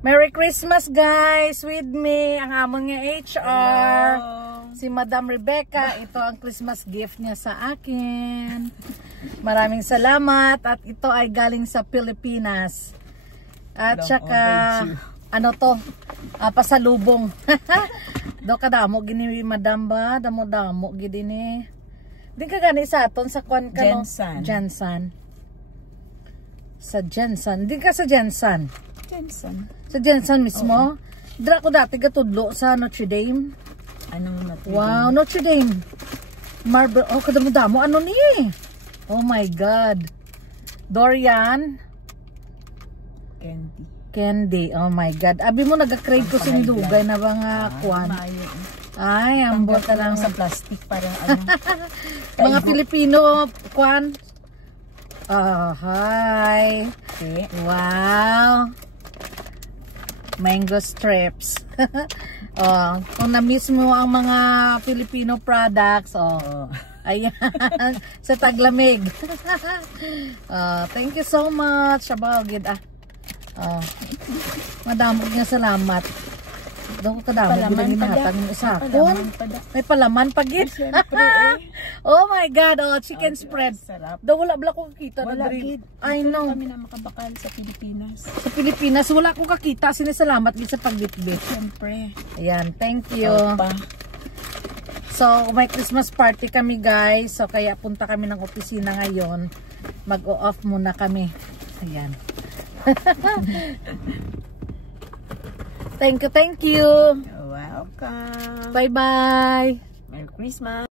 Merry Christmas guys with me, ang among nga HR. Hello. Si Madam Rebecca. Ito ang Christmas gift niya sa akin. Maraming salamat at ito ay galing sa Pilipinas. At saka ano to? Pasalubong. Do kadamo gini Madam ba? Damo-damo gidi ni. Di ka gani sa aton sa kwan ka no? Jensen. Sa Jensen. Di ka sa Jensen. Sa Jensen mismo? Dra ko dati katudlo sa Notre Dame. Anong Notre Dame? Wow, Notre Dame. Marble. Oh, kadamo-damo. Ano ni? Oh my God. Dorian. Candy. Oh my God. Abi mo nag-crave ko sa nilugay na ba nga kwan. Ay, ambot na lang sa plastic para ano. Mga Pilipino kwan. Hi. Okay. Wow. Mango strips. Kung na-miss mo ang mga Filipino products, ayan, sa taglamig. Thank you so much. Abagid madamog niya salamat. Doon ko kadamog bilang hinahatag ng usakon. May palaman pagit. Oh my God, chicken spread. Daw wala ko kakita. Wala gid. I know. Kami na makabakal sa Pilipinas. Sa Pilipinas, wala ko kakita. Sinisalamat gid sa pagbitbit. Siyempre. Ayan, thank you. Opa. So, may Christmas party kami guys. So, kaya punta kami ng opisina ngayon. Mag-off muna kami. Ayan. Thank you. Welcome. Bye-bye. Merry Christmas.